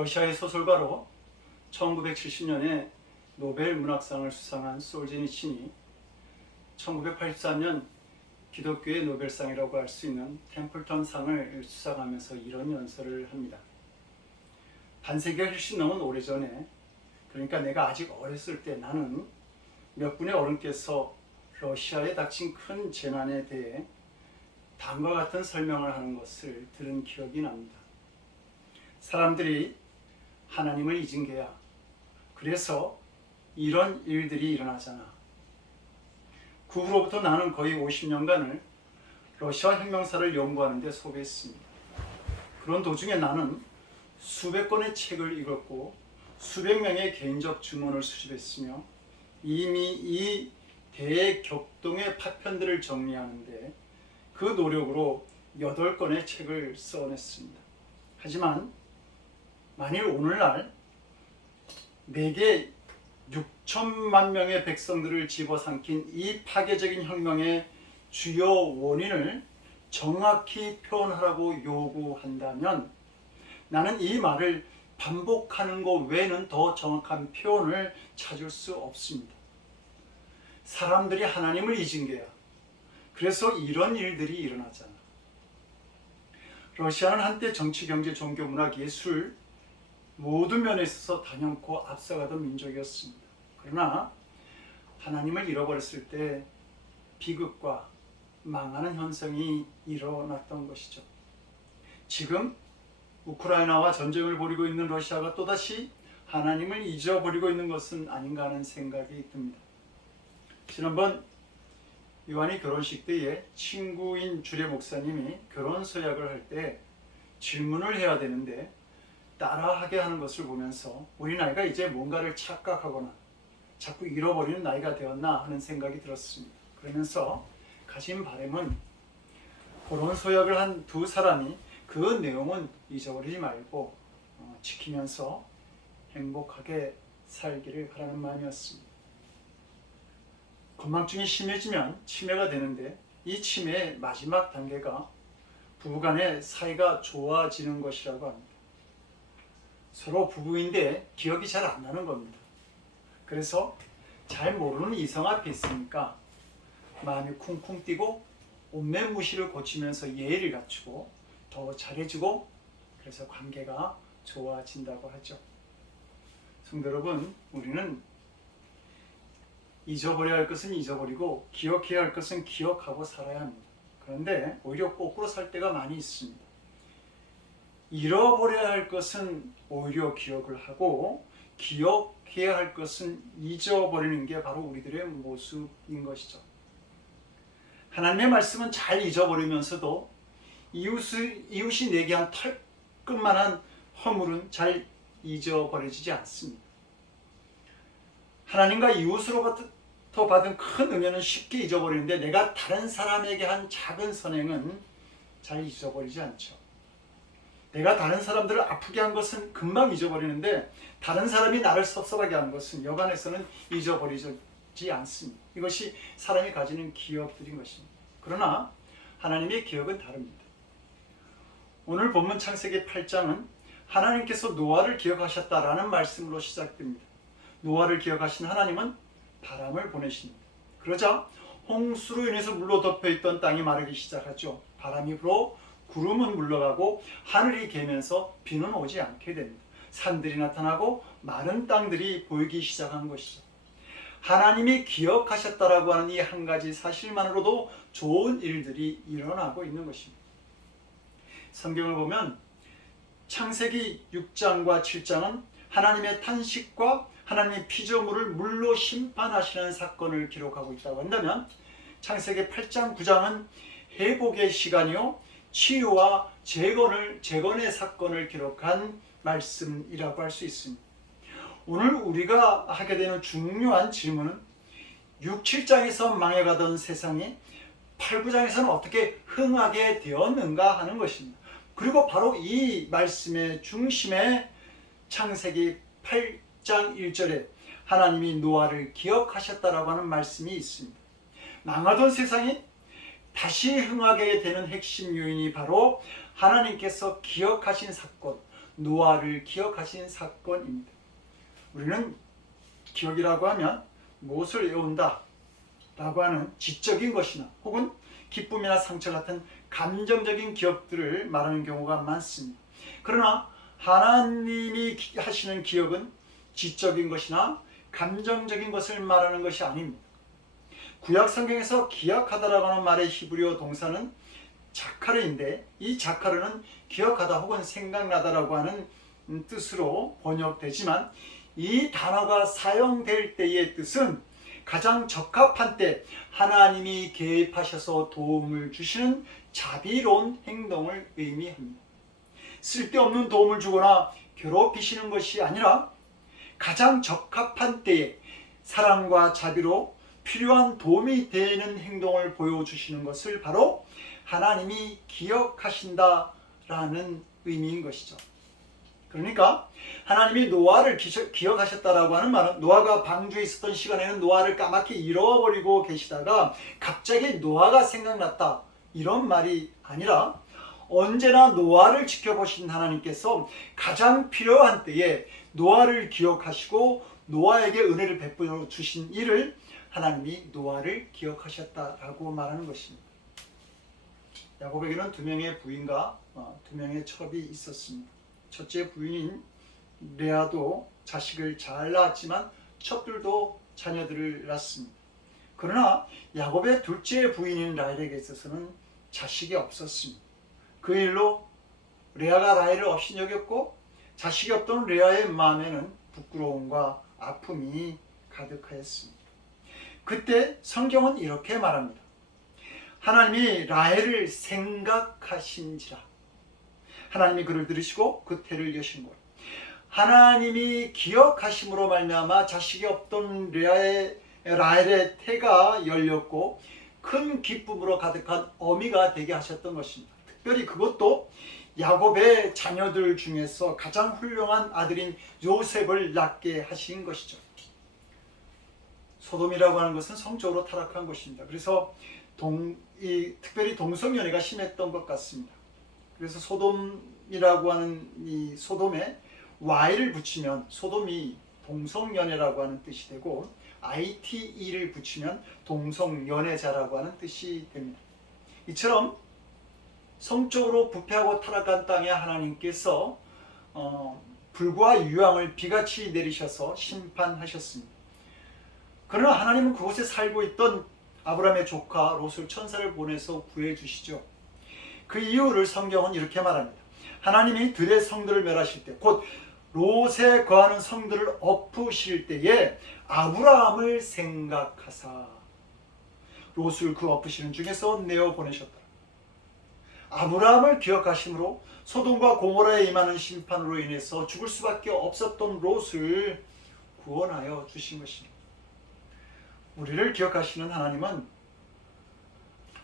러시아의 소설가로 1970년에 노벨 문학상을 수상한 솔제니친이 1983년 기독교의 노벨상이라고 할 수 있는 템플턴 상을 수상하면서 이런 연설을 합니다. 반세기가 훨씬 넘은 오래전에, 그러니까 내가 아직 어렸을 때 나는 몇 분의 어른께서 러시아에 닥친 큰 재난에 대해 다음과 같은 설명을 하는 것을 들은 기억이 납니다. 사람들이 하나님을 잊은 게야. 그래서 이런 일들이 일어나잖아. 그 후로부터 나는 거의 50년간을 러시아 혁명사를 연구하는 데 소비했습니다. 그런 도중에 나는 수백 권의 책을 읽었고 수백 명의 개인적 증언을 수집했으며 이미 이 대격동의 파편들을 정리하는데 그 노력으로 8권의 책을 써냈습니다. 하지만 만일 오늘날 내게 6천만 명의 백성들을 집어삼킨 이 파괴적인 혁명의 주요 원인을 정확히 표현하라고 요구한다면 나는 이 말을 반복하는 것 외에는 더 정확한 표현을 찾을 수 없습니다. 사람들이 하나님을 잊은 게야. 그래서 이런 일들이 일어나잖아. 러시아는 한때 정치, 경제, 종교, 문학, 예술 모든 면에 있어서 단연코 앞서가던 민족이었습니다. 그러나 하나님을 잃어버렸을 때 비극과 망하는 현상이 일어났던 것이죠. 지금 우크라이나와 전쟁을 벌이고 있는 러시아가 또다시 하나님을 잊어버리고 있는 것은 아닌가 하는 생각이 듭니다. 지난번 요한이 결혼식 때에 친구인 주례 목사님이 결혼 서약을 할 때 질문을 해야 되는데 따라하게 하는 것을 보면서 우리 나이가 이제 뭔가를 착각하거나 자꾸 잃어버리는 나이가 되었나 하는 생각이 들었습니다. 그러면서 가진 바람은 결혼 서약을 한 두 사람이 그 내용은 잊어버리지 말고 지키면서 행복하게 살기를 하라는 마음이었습니다. 건망증이 심해지면 치매가 되는데 이 치매의 마지막 단계가 부부간의 사이가 좋아지는 것이라고 합니다. 서로 부부인데 기억이 잘 안 나는 겁니다. 그래서 잘 모르는 이성 앞에 있으니까 마음이 쿵쿵 뛰고 옷매무시를 고치면서 예의를 갖추고 더 잘해주고 그래서 관계가 좋아진다고 하죠. 성도 여러분, 우리는 잊어버려야 할 것은 잊어버리고 기억해야 할 것은 기억하고 살아야 합니다. 그런데 오히려 거꾸로 살 때가 많이 있습니다. 잃어버려야 할 것은 오히려 기억을 하고 기억해야 할 것은 잊어버리는 게 바로 우리들의 모습인 것이죠. 하나님의 말씀은 잘 잊어버리면서도 이웃이 내게 한 털끝만한 허물은 잘 잊어버려지지 않습니다. 하나님과 이웃으로부터 받은 큰 은혜는 쉽게 잊어버리는데 내가 다른 사람에게 한 작은 선행은 잘 잊어버리지 않죠. 내가 다른 사람들을 아프게 한 것은 금방 잊어버리는데 다른 사람이 나를 섭섭하게 한 것은 여간해서는 잊어버리지 않습니다. 이것이 사람이 가지는 기억들인 것입니다. 그러나 하나님의 기억은 다릅니다. 오늘 본문 창세기 8장은 하나님께서 노아를 기억하셨다라는 말씀으로 시작됩니다. 노아를 기억하신 하나님은 바람을 보내십니다. 그러자 홍수로 인해서 물로 덮여있던 땅이 마르기 시작하죠. 바람이 불어 구름은 물러가고 하늘이 개면서 비는 오지 않게 됩니다. 산들이 나타나고 마른 땅들이 보이기 시작한 것이죠. 하나님이 기억하셨다라고 하는 이 한 가지 사실만으로도 좋은 일들이 일어나고 있는 것입니다. 성경을 보면 창세기 6장과 7장은 하나님의 탄식과 하나님의 피조물을 물로 심판하시는 사건을 기록하고 있다고 한다면 창세기 8장 9장은 회복의 시간이요 치유와 재건의 사건을 기록한 말씀이라고 할 수 있습니다. 오늘 우리가 하게 되는 중요한 질문은 6, 7장에서 망해가던 세상이 8, 9장에서는 어떻게 흥하게 되었는가 하는 것입니다. 그리고 바로 이 말씀의 중심에 창세기 8장 1절에 하나님이 노아를 기억하셨다라고 하는 말씀이 있습니다. 망하던 세상이 다시 흥하게 되는 핵심 요인이 바로 하나님께서 기억하신 사건, 노아를 기억하신 사건입니다. 우리는 기억이라고 하면 무엇을 외운다 라고 하는 지적인 것이나 혹은 기쁨이나 상처 같은 감정적인 기억들을 말하는 경우가 많습니다. 그러나 하나님이 하시는 기억은 지적인 것이나 감정적인 것을 말하는 것이 아닙니다. 구약 성경에서 기억하다라고 하는 말의 히브리어 동사는 자카르인데, 이 자카르는 기억하다 혹은 생각나다라고 하는 뜻으로 번역되지만, 이 단어가 사용될 때의 뜻은 가장 적합한 때 하나님이 개입하셔서 도움을 주시는 자비로운 행동을 의미합니다. 쓸데없는 도움을 주거나 괴롭히시는 것이 아니라 가장 적합한 때에 사랑과 자비로 필요한 도움이 되는 행동을 보여주시는 것을 바로 하나님이 기억하신다라는 의미인 것이죠. 그러니까 하나님이 노아를 기억하셨다라고 하는 말은 노아가 방주에 있었던 시간에는 노아를 까맣게 잃어버리고 계시다가 갑자기 노아가 생각났다, 이런 말이 아니라 언제나 노아를 지켜보신 하나님께서 가장 필요한 때에 노아를 기억하시고 노아에게 은혜를 베풀어 주신 일을 하나님이 노아를 기억하셨다라고 말하는 것입니다. 야곱에게는 2명의 부인과 2명의 첩이 있었습니다. 첫째 부인인 레아도 자식을 잘 낳았지만 첩들도 자녀들을 낳습니다. 그러나 야곱의 둘째 부인인 라헬에게 있어서는 자식이 없었습니다. 그 일로 레아가 라헬을 없이 여겼고, 자식이 없던 레아의 마음에는 부끄러움과 아픔이 가득하였습니다. 그때 성경은 이렇게 말합니다. 하나님이 라헬을 생각하신지라. 하나님이 그를 들으시고 그 태를 여신 것. 하나님이 기억하심으로 말미암아 자식이 없던 라헬의 태가 열렸고 큰 기쁨으로 가득한 어미가 되게 하셨던 것입니다. 특별히 그것도 야곱의 자녀들 중에서 가장 훌륭한 아들인 요셉을 낳게 하신 것이죠. 소돔이라고 하는 것은 성적으로 타락한 것입니다. 그래서 특별히 동성연애가 심했던 것 같습니다. 그래서 소돔이라고 하는 이 소돔에 Y를 붙이면 소돔이 동성연애라고 하는 뜻이 되고, ITE를 붙이면 동성연애자라고 하는 뜻이 됩니다. 이처럼 성적으로 부패하고 타락한 땅에 하나님께서 불과 유황을 비같이 내리셔서 심판하셨습니다. 그러나 하나님은 그곳에 살고 있던 아브라함의 조카 롯을 천사를 보내서 구해주시죠. 그 이유를 성경은 이렇게 말합니다. 하나님이 들의 성들을 멸하실 때, 곧 롯에 거하는 성들을 엎으실 때에 아브라함을 생각하사 롯을 그 엎으시는 중에서 내어보내셨다. 아브라함을 기억하심으로 소돔과 고모라에 임하는 심판으로 인해서 죽을 수밖에 없었던 롯을 구원하여 주신 것입니다. 우리를 기억하시는 하나님은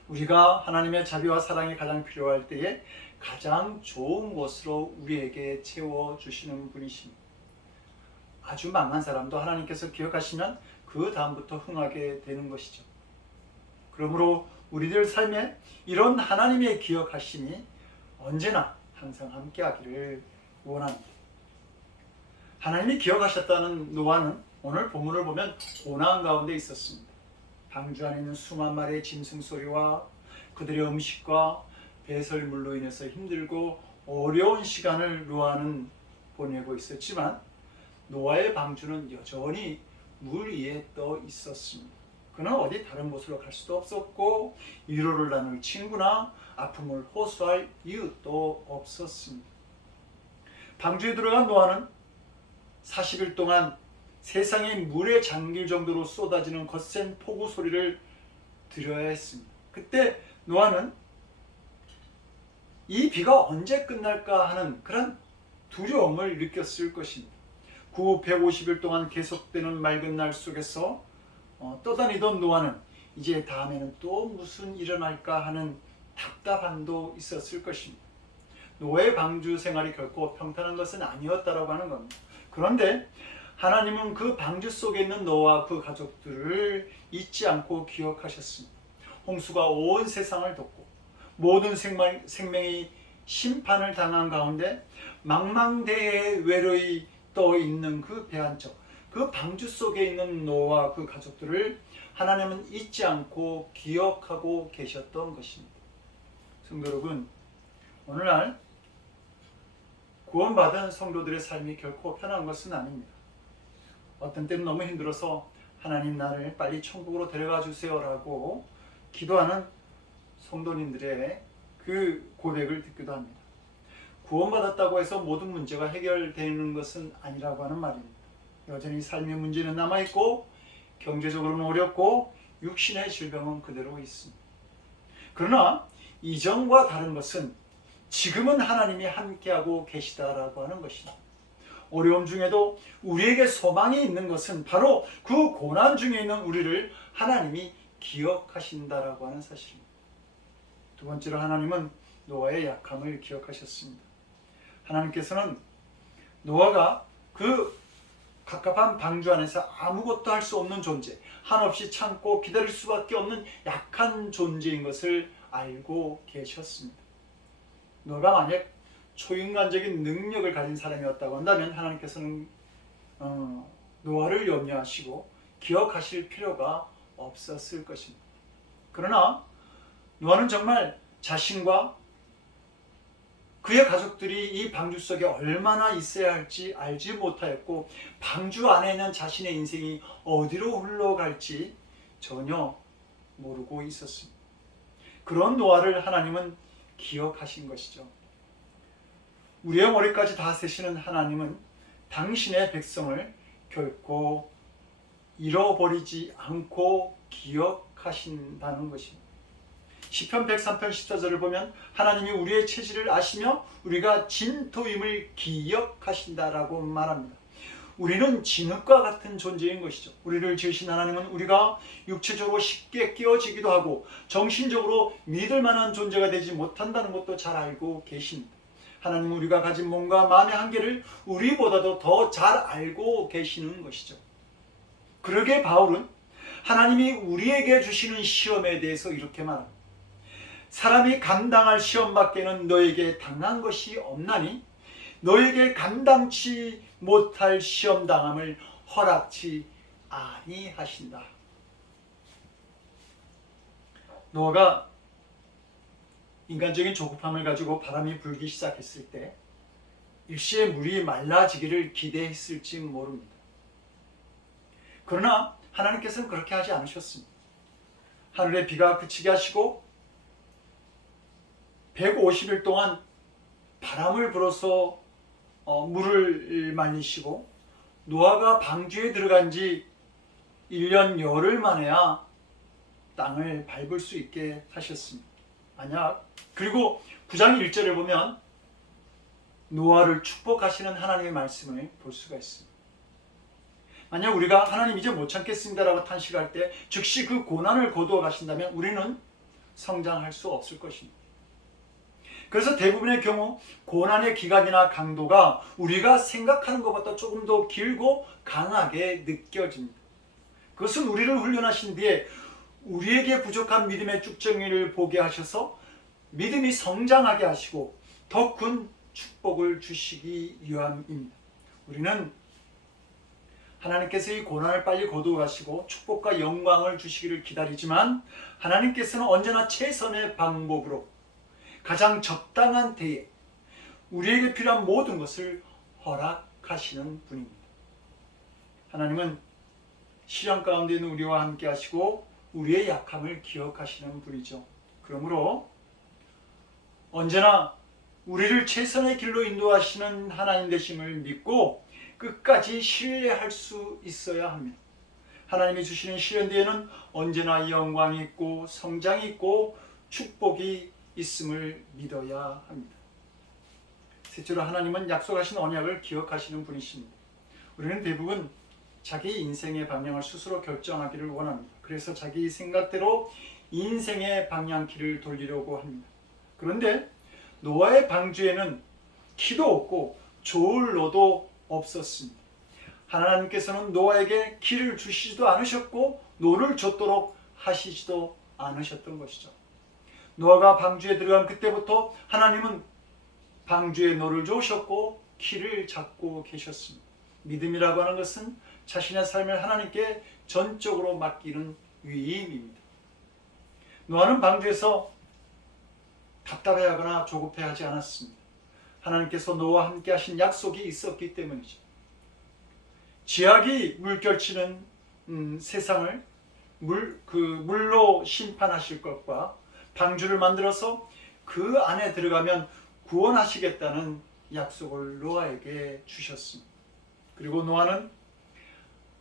우리가 하나님의 자비와 사랑이 가장 필요할 때에 가장 좋은 것으로 우리에게 채워주시는 분이십니다. 아주 망한 사람도 하나님께서 기억하시면 그 다음부터 흥하게 되는 것이죠. 그러므로 우리들 삶에 이런 하나님의 기억하심이 언제나 항상 함께하기를 원합니다. 하나님이 기억하셨다는 노아는 오늘 본문을 보면 고난 가운데 있었습니다. 방주 안에 있는 수만 마리의 짐승 소리와 그들의 음식과 배설물로 인해서 힘들고 어려운 시간을 노아는 보내고 있었지만, 노아의 방주는 여전히 물 위에 떠 있었습니다. 그는 어디 다른 곳으로 갈 수도 없었고 위로를 나눌 친구나 아픔을 호소할 이웃도 없었습니다. 방주에 들어간 노아는 40일 동안 세상에 물에 잠길 정도로 쏟아지는 거센 폭우 소리를 들어야 했습니다. 그때 노아는 이 비가 언제 끝날까 하는 그런 두려움을 느꼈을 것입니다. 그 150일 동안 계속되는 맑은 날 속에서 떠다니던 노아는 이제 다음에는 또 무슨 일어날까 하는 답답함도 있었을 것입니다. 노아의 방주 생활이 결코 평탄한 것은 아니었다라고 하는 겁니다. 그런데 하나님은 그 방주 속에 있는 노아와 그 가족들을 잊지 않고 기억하셨습니다. 홍수가 온 세상을 덮고 모든 생명이 심판을 당한 가운데 망망대해에 외로이 떠 있는 그 배 한 척, 그 방주 속에 있는 노아와 그 가족들을 하나님은 잊지 않고 기억하고 계셨던 것입니다. 성도 여러분, 오늘날 구원받은 성도들의 삶이 결코 편한 것은 아닙니다. 어떤 때는 너무 힘들어서 하나님 나를 빨리 천국으로 데려가 주세요라고 기도하는 성도님들의 그 고백을 듣기도 합니다. 구원받았다고 해서 모든 문제가 해결되는 것은 아니라고 하는 말입니다. 여전히 삶의 문제는 남아있고 경제적으로는 어렵고 육신의 질병은 그대로 있습니다. 그러나 이전과 다른 것은 지금은 하나님이 함께하고 계시다라고 하는 것입니다. 어려움 중에도 우리에게 소망이 있는 것은 바로 그 고난 중에 있는 우리를 하나님이 기억하신다라고 하는 사실입니다. 두 번째로 하나님은 노아의 약함을 기억하셨습니다. 하나님께서는 노아가 그 갑갑한 방주 안에서 아무것도 할 수 없는 존재, 한없이 참고 기다릴 수밖에 없는 약한 존재인 것을 알고 계셨습니다. 노아가 만약 초인간적인 능력을 가진 사람이었다고 한다면 하나님께서는 노아를 염려하시고 기억하실 필요가 없었을 것입니다. 그러나 노아는 정말 자신과 그의 가족들이 이 방주 속에 얼마나 있어야 할지 알지 못하였고 방주 안에 있는 자신의 인생이 어디로 흘러갈지 전혀 모르고 있었습니다. 그런 노아를 하나님은 기억하신 것이죠. 우리의 머리까지 다 세시는 하나님은 당신의 백성을 결코 잃어버리지 않고 기억하신다는 것입니다. 시편 103편 14절을 보면 하나님이 우리의 체질을 아시며 우리가 진토임을 기억하신다라고 말합니다. 우리는 진흙과 같은 존재인 것이죠. 우리를 지으신 하나님은 우리가 육체적으로 쉽게 깨어지기도 하고 정신적으로 믿을 만한 존재가 되지 못한다는 것도 잘 알고 계십니다. 하나님은 우리가 가진 몸과 마음의 한계를 우리보다도 더 잘 알고 계시는 것이죠. 그러기에 바울은 하나님이 우리에게 주시는 시험에 대해서 이렇게 말합니다. 사람이 감당할 시험밖에는 너에게 당한 것이 없나니 너에게 감당치 못할 시험당함을 허락치 아니하신다. 노아가 인간적인 조급함을 가지고 바람이 불기 시작했을 때 일시에 물이 말라지기를 기대했을지 모릅니다. 그러나 하나님께서는 그렇게 하지 않으셨습니다. 하늘의 비가 그치게 하시고 150일 동안 바람을 불어서 물을 말리시고 노아가 방주에 들어간 지 1년 열흘 만에야 땅을 밟을 수 있게 하셨습니다. 그리고 9장 1절에 보면 노아를 축복하시는 하나님의 말씀을 볼 수가 있습니다. 만약 우리가 하나님 이제 못 참겠습니다라고 탄식할 때 즉시 그 고난을 거두어 가신다면 우리는 성장할 수 없을 것입니다. 그래서 대부분의 경우 고난의 기간이나 강도가 우리가 생각하는 것보다 조금 더 길고 강하게 느껴집니다. 그것은 우리를 훈련하신 뒤에 우리에게 부족한 믿음의 쭉정이를 보게 하셔서 믿음이 성장하게 하시고 더 큰 축복을 주시기 위함입니다. 우리는 하나님께서 이 고난을 빨리 거두어 가시고 축복과 영광을 주시기를 기다리지만 하나님께서는 언제나 최선의 방법으로 가장 적당한 때에 우리에게 필요한 모든 것을 허락하시는 분입니다. 하나님은 시련 가운데 있는 우리와 함께 하시고 우리의 약함을 기억하시는 분이죠. 그러므로 언제나 우리를 최선의 길로 인도하시는 하나님 되심을 믿고 끝까지 신뢰할 수 있어야 합니다. 하나님이 주시는 시련 뒤에는 언제나 영광이 있고 성장이 있고 축복이 있음을 믿어야 합니다. 셋째로 하나님은 약속하신 언약을 기억하시는 분이십니다. 우리는 대부분 자기 인생의 방향을 스스로 결정하기를 원합니다. 그래서 자기 생각대로 인생의 방향키를 돌리려고 합니다. 그런데 노아의 방주에는 키도 없고 조울로도 없었습니다. 하나님께서는 노아에게 키를 주시지도 않으셨고 노를 줬도록 하시지도 않으셨던 것이죠. 노아가 방주에 들어간 그때부터 하나님은 방주에 노를 저으셨고 키를 잡고 계셨습니다. 믿음이라고 하는 것은 자신의 삶을 하나님께 전적으로 맡기는 위임입니다. 노아는 방주에서 답답해하거나 조급해하지 않았습니다. 하나님께서 노아와 함께 하신 약속이 있었기 때문이죠. 지각이 물결치는 세상을 물로 심판하실 것과 방주를 만들어서 그 안에 들어가면 구원하시겠다는 약속을 노아에게 주셨습니다. 그리고 노아는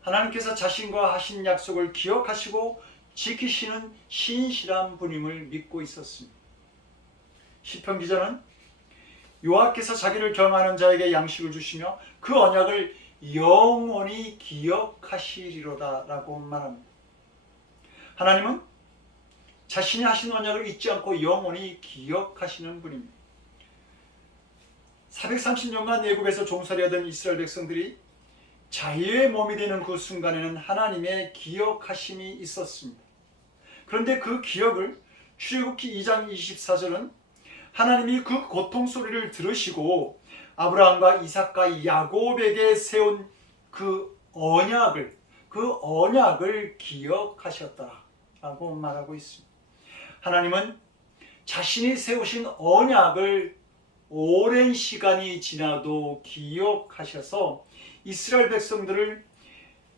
하나님께서 자신과 하신 약속을 기억하시고 지키시는 신실한 분임을 믿고 있었습니다. 시편 기자는 여호와께서 자기를 경외하는 자에게 양식을 주시며 그 언약을 영원히 기억하시리로다 라고 말합니다. 하나님은 자신이 하신 언약을 잊지 않고 영원히 기억하시는 분입니다. 430년간 애굽에서 종살이하던 이스라엘 백성들이 자유의 몸이 되는 그 순간에는 하나님의 기억하심이 있었습니다. 그런데 그 기억을 출애굽기 2장 24절은 하나님이 그 고통 소리를 들으시고 아브라함과 이삭과 야곱에게 세운 그 언약을 기억하셨다라고 말하고 있습니다. 하나님은 자신이 세우신 언약을 오랜 시간이 지나도 기억하셔서 이스라엘 백성들을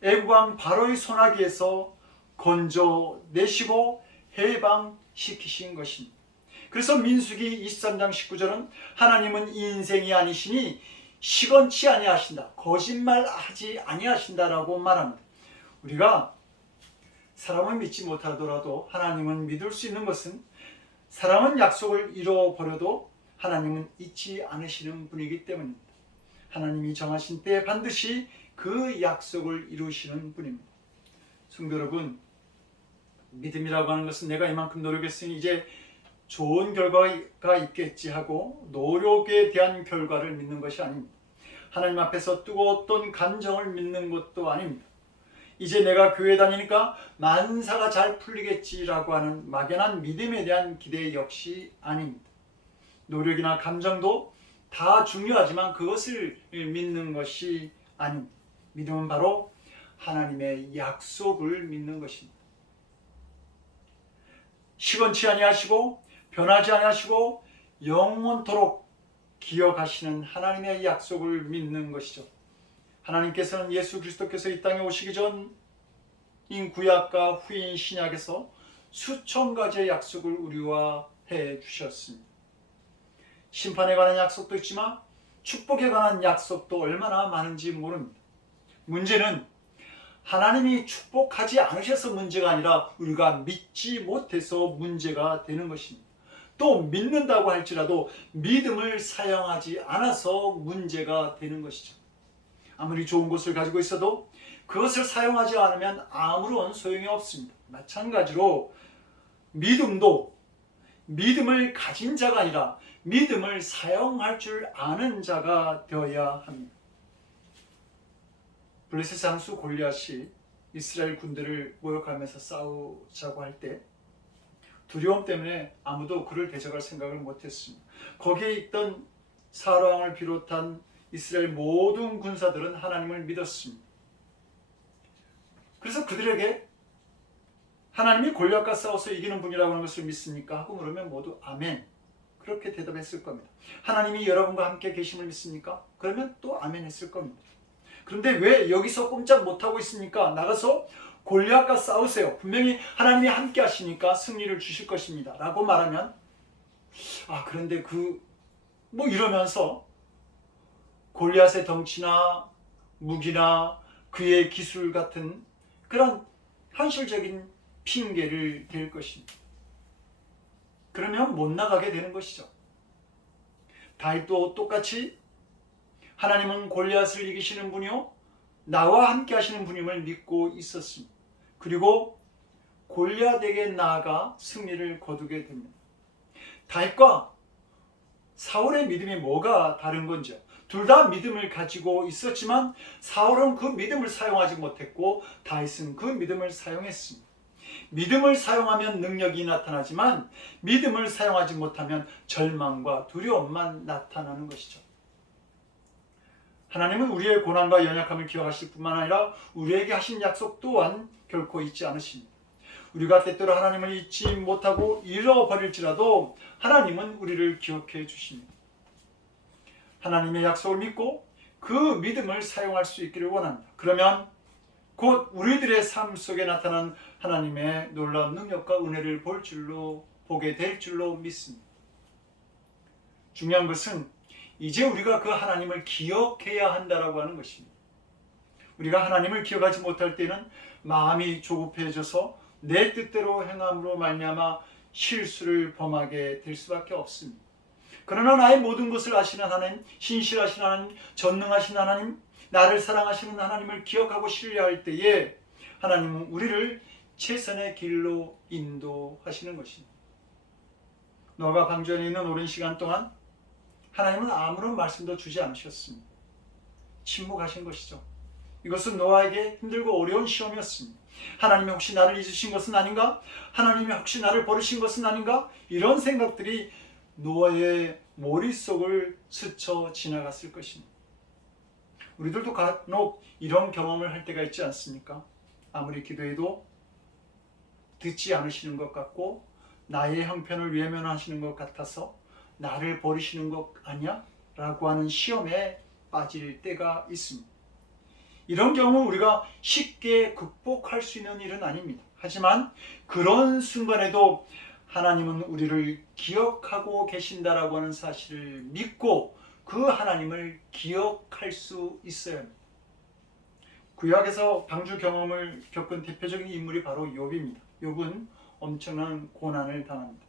애굽 왕 바로의 손아귀에서 건져내시고 해방시키신 것입니다. 그래서 민수기 23장 19절은 하나님은 인생이 아니시니 시건치 아니하신다, 거짓말하지 아니하신다라고 말합니다. 우리가 사람을 믿지 못하더라도 하나님은 믿을 수 있는 것은 사람은 약속을 잃어버려도 하나님은 잊지 않으시는 분이기 때문입니다. 하나님이 정하신 때에 반드시 그 약속을 이루시는 분입니다. 성도 여러분, 믿음이라고 하는 것은 내가 이만큼 노력했으니 이제 좋은 결과가 있겠지 하고 노력에 대한 결과를 믿는 것이 아닙니다. 하나님 앞에서 뜨거웠던 감정을 믿는 것도 아닙니다. 이제 내가 교회 다니니까 만사가 잘 풀리겠지라고 하는 막연한 믿음에 대한 기대 역시 아닙니다. 노력이나 감정도 다 중요하지만 그것을 믿는 것이 아닙니다. 믿음은 바로 하나님의 약속을 믿는 것입니다. 시건치 아니하시고 변하지 아니하시고 영원토록 기억하시는 하나님의 약속을 믿는 것이죠. 하나님께서는 예수 그리스도께서 이 땅에 오시기 전인 구약과 후인 신약에서 수천 가지의 약속을 우리와 해 주셨습니다. 심판에 관한 약속도 있지만 축복에 관한 약속도 얼마나 많은지 모릅니다. 문제는 하나님이 축복하지 않으셔서 문제가 아니라 우리가 믿지 못해서 문제가 되는 것입니다. 또 믿는다고 할지라도 믿음을 사용하지 않아서 문제가 되는 것이죠. 아무리 좋은 것을 가지고 있어도 그것을 사용하지 않으면 아무런 소용이 없습니다. 마찬가지로 믿음도 믿음을 가진 자가 아니라 믿음을 사용할 줄 아는 자가 되어야 합니다. 블레셋 장수 골리앗이 이스라엘 군대를 모욕하면서 싸우자고 할 때 두려움 때문에 아무도 그를 대적할 생각을 못했습니다. 거기에 있던 사울 왕을 비롯한 이스라엘 모든 군사들은 하나님을 믿었습니다. 그래서 그들에게 하나님이 골리앗과 싸워서 이기는 분이라고 하는 것을 믿습니까? 하고 물으면 모두 아멘, 그렇게 대답했을 겁니다. 하나님이 여러분과 함께 계심을 믿습니까? 그러면 또 아멘 했을 겁니다. 그런데 왜 여기서 꼼짝 못하고 있습니까? 나가서 골리앗과 싸우세요. 분명히 하나님이 함께 하시니까 승리를 주실 것입니다 라고 말하면 그런데 이러면서 골리앗의 덩치나 무기나 그의 기술 같은 그런 현실적인 핑계를 댈 것입니다. 그러면 못 나가게 되는 것이죠. 다윗도 똑같이 하나님은 골리앗을 이기시는 분이요 나와 함께 하시는 분임을 믿고 있었습니다. 그리고 골리앗에게 나아가 승리를 거두게 됩니다. 다윗과 사울의 믿음이 뭐가 다른 건지요? 둘 다 믿음을 가지고 있었지만 사울은 그 믿음을 사용하지 못했고 다윗은 그 믿음을 사용했습니다. 믿음을 사용하면 능력이 나타나지만 믿음을 사용하지 못하면 절망과 두려움만 나타나는 것이죠. 하나님은 우리의 고난과 연약함을 기억하실 뿐만 아니라 우리에게 하신 약속 또한 결코 잊지 않으십니다. 우리가 때때로 하나님을 잊지 못하고 잃어버릴지라도 하나님은 우리를 기억해 주십니다. 하나님의 약속을 믿고 그 믿음을 사용할 수 있기를 원합니다. 그러면 곧 우리들의 삶 속에 나타난 하나님의 놀라운 능력과 은혜를 보게 될 줄로 믿습니다. 중요한 것은 이제 우리가 그 하나님을 기억해야 한다라고 하는 것입니다. 우리가 하나님을 기억하지 못할 때는 마음이 조급해져서 내 뜻대로 행함으로 말미암아 실수를 범하게 될 수밖에 없습니다. 그러나 나의 모든 것을 아시는 하나님, 신실하신 하나님, 전능하신 하나님, 나를 사랑하시는 하나님을 기억하고 신뢰할 때에 하나님은 우리를 최선의 길로 인도하시는 것입니다. 노아가 방주에 있는 오랜 시간 동안 하나님은 아무런 말씀도 주지 않으셨습니다. 침묵하신 것이죠. 이것은 노아에게 힘들고 어려운 시험이었습니다. 하나님이 혹시 나를 잊으신 것은 아닌가? 하나님이 혹시 나를 버리신 것은 아닌가? 이런 생각들이 노아의 머릿속을 스쳐 지나갔을 것입니다. 우리들도 간혹 이런 경험을 할 때가 있지 않습니까? 아무리 기도해도 듣지 않으시는 것 같고 나의 형편을 외면하시는 것 같아서 나를 버리시는 것 아니야? 라고 하는 시험에 빠질 때가 있습니다. 이런 경우 우리가 쉽게 극복할 수 있는 일은 아닙니다. 하지만 그런 순간에도 하나님은 우리를 기억하고 계신다라고 하는 사실을 믿고 그 하나님을 기억할 수 있어야 합니다. 구약에서 방주 경험을 겪은 대표적인 인물이 바로 욥입니다. 욥은 엄청난 고난을 당합니다.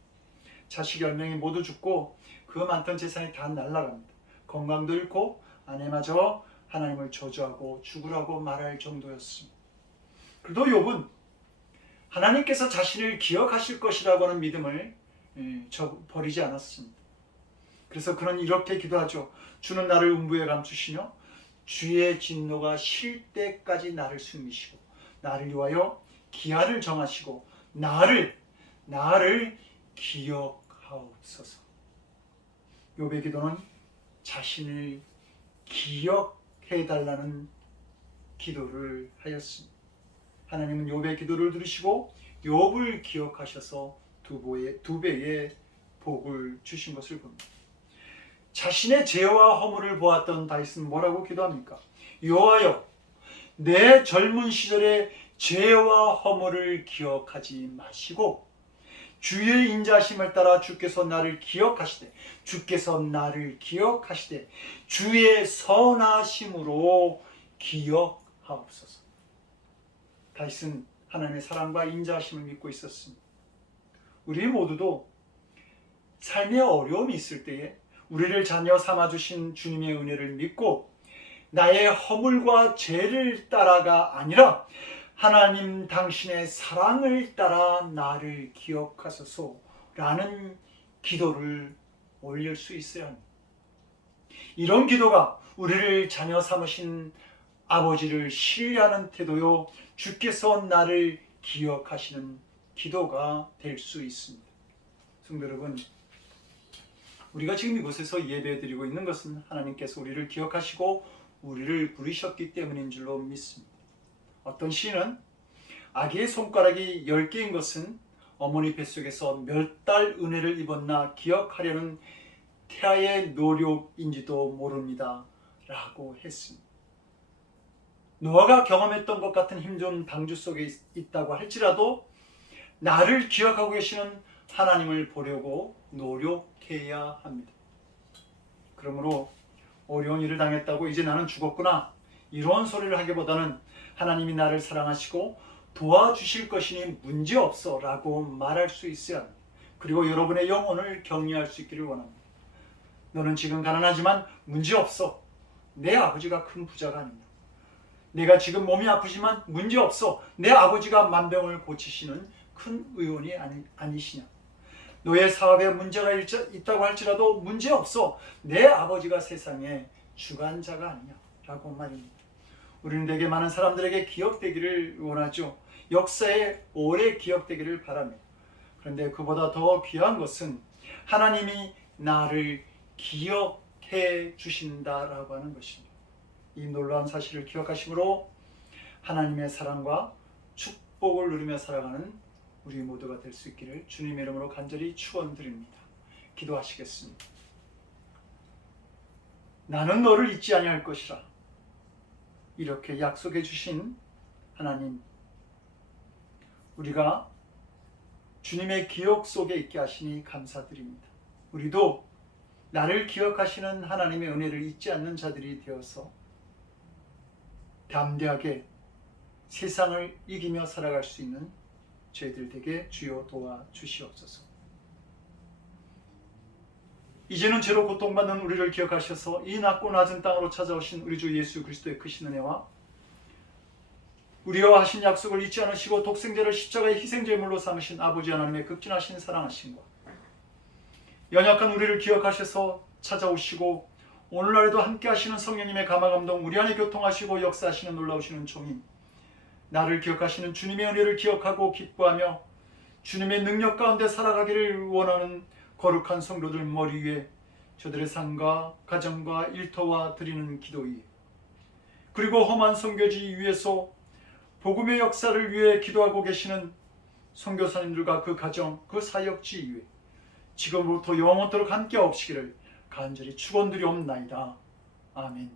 자식 10명이 모두 죽고 그 많던 재산이 다 날아갑니다. 건강도 잃고 아내마저 하나님을 저주하고 죽으라고 말할 정도였습니다. 그래도 욥은 하나님께서 자신을 기억하실 것이라고 하는 믿음을 버리지 않았습니다. 그래서 그는 이렇게 기도하죠. 주는 나를 음부에 감추시며 주의 진노가 실 때까지 나를 숨기시고 나를 위하여 기한을 정하시고 나를 기억하옵소서. 욥의 기도는 자신을 기억해달라는 기도를 하였습니다. 하나님은 욥의 기도를 들으시고 욥을 기억하셔서 두 배의 복을 주신 것을 봅니다. 자신의 죄와 허물을 보았던 다윗은 뭐라고 기도합니까? 여호와여, 내 젊은 시절의 죄와 허물을 기억하지 마시고 주의 인자하심을 따라 주께서 나를 기억하시되 주의 선하심으로 기억하옵소서. 다윗은 하나님의 사랑과 인자하심을 믿고 있었습니다. 우리 모두도 삶의 어려움이 있을 때에 우리를 자녀 삼아주신 주님의 은혜를 믿고 나의 허물과 죄를 따라가 아니라 하나님 당신의 사랑을 따라 나를 기억하소서라는 기도를 올릴 수 있어야 합니다. 이런 기도가 우리를 자녀 삼으신 아버지를 신뢰하는 태도요, 주께서 나를 기억하시는 기도가 될 수 있습니다. 성도 여러분, 우리가 지금 이곳에서 예배드리고 있는 것은 하나님께서 우리를 기억하시고 우리를 부르셨기 때문인 줄로 믿습니다. 어떤 시인은 아기의 손가락이 10개인 것은 어머니 뱃속에서 몇 달 은혜를 입었나 기억하려는 태아의 노력인지도 모릅니다 라고 했습니다. 노아가 경험했던 것 같은 힘든 방주 속에 있다고 할지라도 나를 기억하고 계시는 하나님을 보려고 노력해야 합니다. 그러므로 어려운 일을 당했다고 이제 나는 죽었구나 이런 소리를 하기보다는 하나님이 나를 사랑하시고 도와주실 것이니 문제없어 라고 말할 수 있어야 합니다. 그리고 여러분의 영혼을 격려할 수 있기를 원합니다. 너는 지금 가난하지만 문제없어. 내 아버지가 큰 부자가 아닙니다. 내가 지금 몸이 아프지만 문제없어. 내 아버지가 만병을 고치시는 큰 의원이 아니시냐. 너의 사업에 문제가 있다고 할지라도 문제없어. 내 아버지가 세상의 주관자가 아니냐 라고 말입니다. 우리는 되게 많은 사람들에게 기억되기를 원하죠. 역사에 오래 기억되기를 바랍니다. 그런데 그보다 더 귀한 것은 하나님이 나를 기억해 주신다라고 하는 것입니다. 이 놀라운 사실을 기억하심으로 하나님의 사랑과 축복을 누리며 살아가는 우리 모두가 될 수 있기를 주님의 이름으로 간절히 축원드립니다. 기도하시겠습니다. 나는 너를 잊지 아니할 것이라 이렇게 약속해 주신 하나님, 우리가 주님의 기억 속에 있게 하시니 감사드립니다. 우리도 나를 기억하시는 하나님의 은혜를 잊지 않는 자들이 되어서 담대하게 세상을 이기며 살아갈 수 있는 저희들 되게 주여 도와주시옵소서. 이제는 죄로 고통받는 우리를 기억하셔서 이 낮고 낮은 땅으로 찾아오신 우리 주 예수 그리스도의 크신 은혜와 우리와 하신 약속을 잊지 않으시고 독생자를 십자가의 희생제물로 삼으신 아버지 하나님의 극진하신 사랑하심과 연약한 우리를 기억하셔서 찾아오시고 오늘날에도 함께 하시는 성령님의 감화감동 우리 안에 교통하시고 역사하시는 놀라우신 은총이 나를 기억하시는 주님의 은혜를 기억하고 기뻐하며 주님의 능력 가운데 살아가기를 원하는 거룩한 성도들 머리 위에 저들의 삶과 가정과 일터와 드리는 기도 위에 그리고 험한 선교지 위에서 복음의 역사를 위해 기도하고 계시는 선교사님들과 그 가정, 그 사역지 위에 지금부터 영원토록 함께 없시기를 간절히 축원드리옵나이다. 아멘.